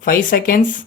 5 seconds.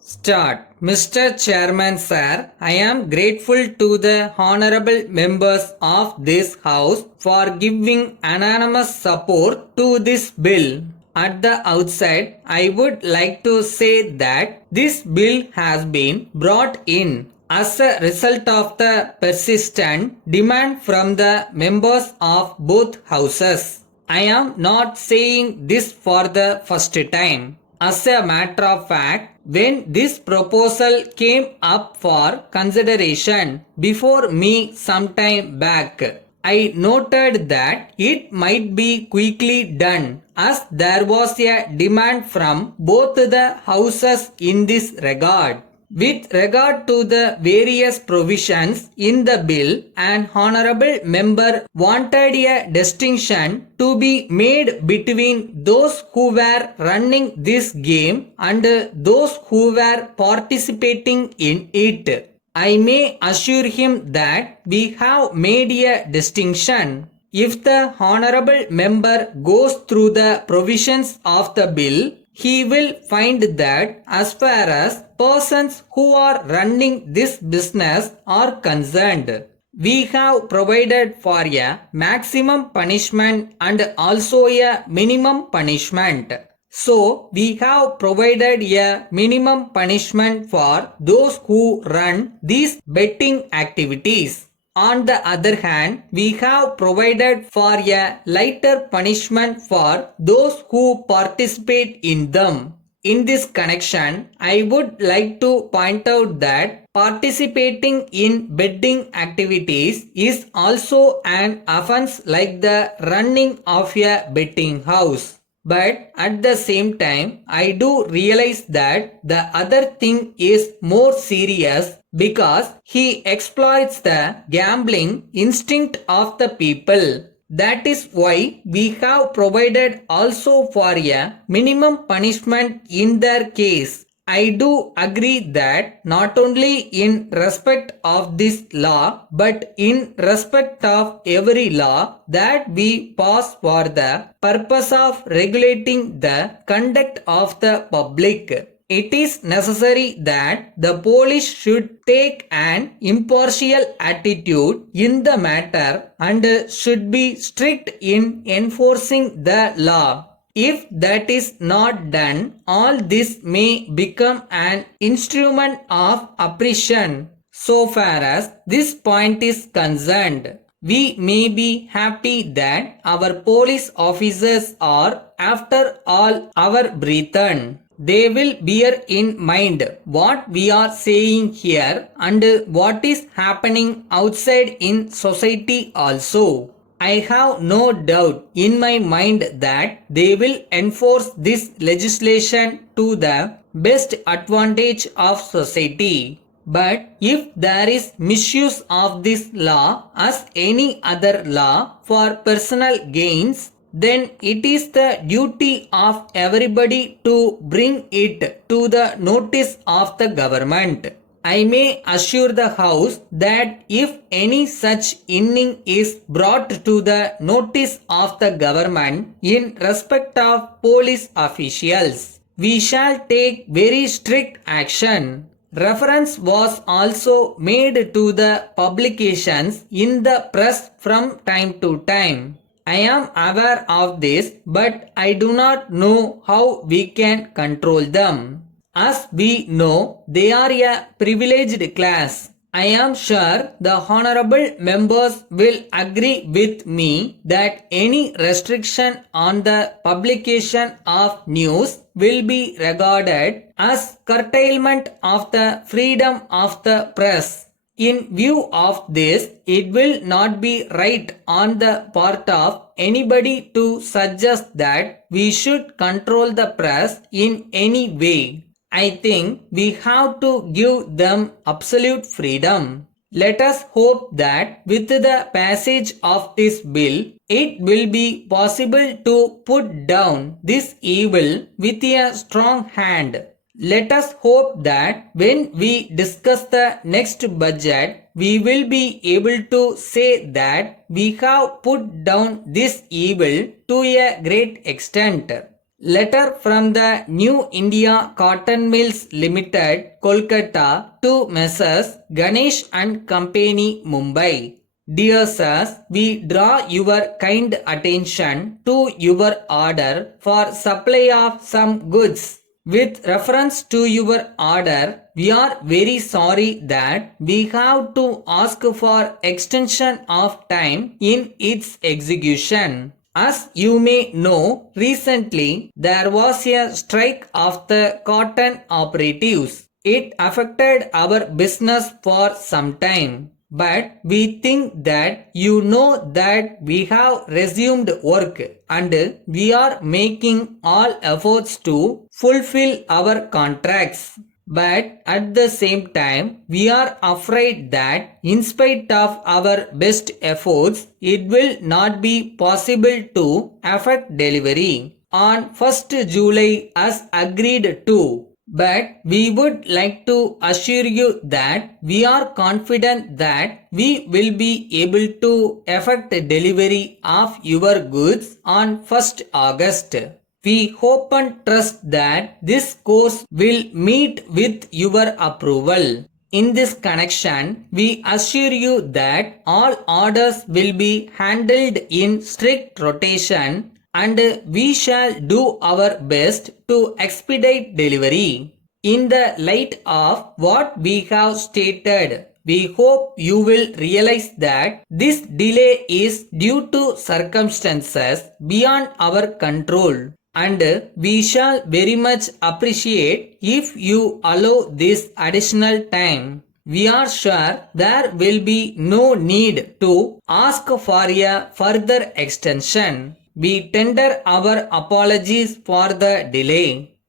Start. Mr. Chairman Sir, I am grateful to the honorable members of this House for giving unanimous support to this bill. At the outset, I would like to say that this bill has been brought in as a result of the persistent demand from the members of both houses. I am not saying this for the first time. As a matter of fact, when this proposal came up for consideration before me some time back, I noted that it might be quickly done as there was a demand from both the houses in this regard. With regard to the various provisions in the bill, an honorable member wanted a distinction to be made between those who were running this game and those who were participating in it. I may assure him that we have made a distinction. If the honorable member goes through the provisions of the bill, he will find that as far as persons who are running this business are concerned, we have provided for a maximum punishment and also a minimum punishment. So, we have provided a minimum punishment for those who run these betting activities. On the other hand, we have provided for a lighter punishment for those who participate in them. In this connection, I would like to point out that participating in betting activities is also an offense like the running of a betting house. But at the same time, I do realize that the other thing is more serious because he exploits the gambling instinct of the people. That is why we have provided also for a minimum punishment in their case. I do agree that not only in respect of this law but in respect of every law that we pass for the purpose of regulating the conduct of the public, it is necessary that the police should take an impartial attitude in the matter and should be strict in enforcing the law. If that is not done, all this may become an instrument of oppression. So far as this point is concerned, we may be happy that our police officers are, after all, our brethren. They will bear in mind what we are saying here and what is happening outside in society also. I have no doubt in my mind that they will enforce this legislation to the best advantage of society. But if there is misuse of this law as any other law for personal gains, then it is the duty of everybody to bring it to the notice of the government. I may assure the House that if any such inning is brought to the notice of the government in respect of police officials, we shall take very strict action. Reference was also made to the publications in the press from time to time. I am aware of this, but I do not know how we can control them. As we know, they are a privileged class. I am sure the honorable members will agree with me that any restriction on the publication of news will be regarded as curtailment of the freedom of the press. In view of this, it will not be right on the part of anybody to suggest that we should control the press in any way. I think we have to give them absolute freedom. Let us hope that with the passage of this bill, it will be possible to put down this evil with a strong hand. Let us hope that when we discuss the next budget, we will be able to say that we have put down this evil to a great extent. Letter from the New India Cotton Mills Limited, Kolkata to Messrs. Ganesh and Company, Mumbai. Dear sirs, we draw your kind attention to your order for supply of some goods. With reference to your order, we are very sorry that we have to ask for extension of time in its execution. As you may know, recently there was a strike of the cotton operatives. It affected our business for some time. But we think that you know that we have resumed work and we are making all efforts to fulfill our contracts. But at the same time, we are afraid that in spite of our best efforts, it will not be possible to effect delivery on 1st July as agreed to. But we would like to assure you that we are confident that we will be able to effect delivery of your goods on 1st August. We hope and trust that this course will meet with your approval. In this connection, we assure you that all orders will be handled in strict rotation and we shall do our best to expedite delivery. In the light of what we have stated, we hope you will realize that this delay is due to circumstances beyond our control and we shall very much appreciate if you allow this additional time. We are sure there will be no need to ask for a further extension. We tender our apologies for the delay.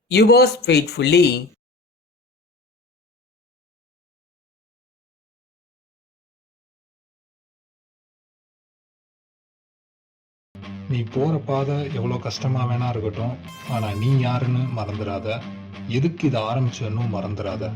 Yours faithfully. நீ போகிற பாதை எவ்வளோ கஷ்டமாக வேணா இருக்கட்டும், ஆனால் நீ யாருன்னு மறந்துடாத, எதுக்கு இதை ஆரம்பிச்சேன்னு மறந்துடாத.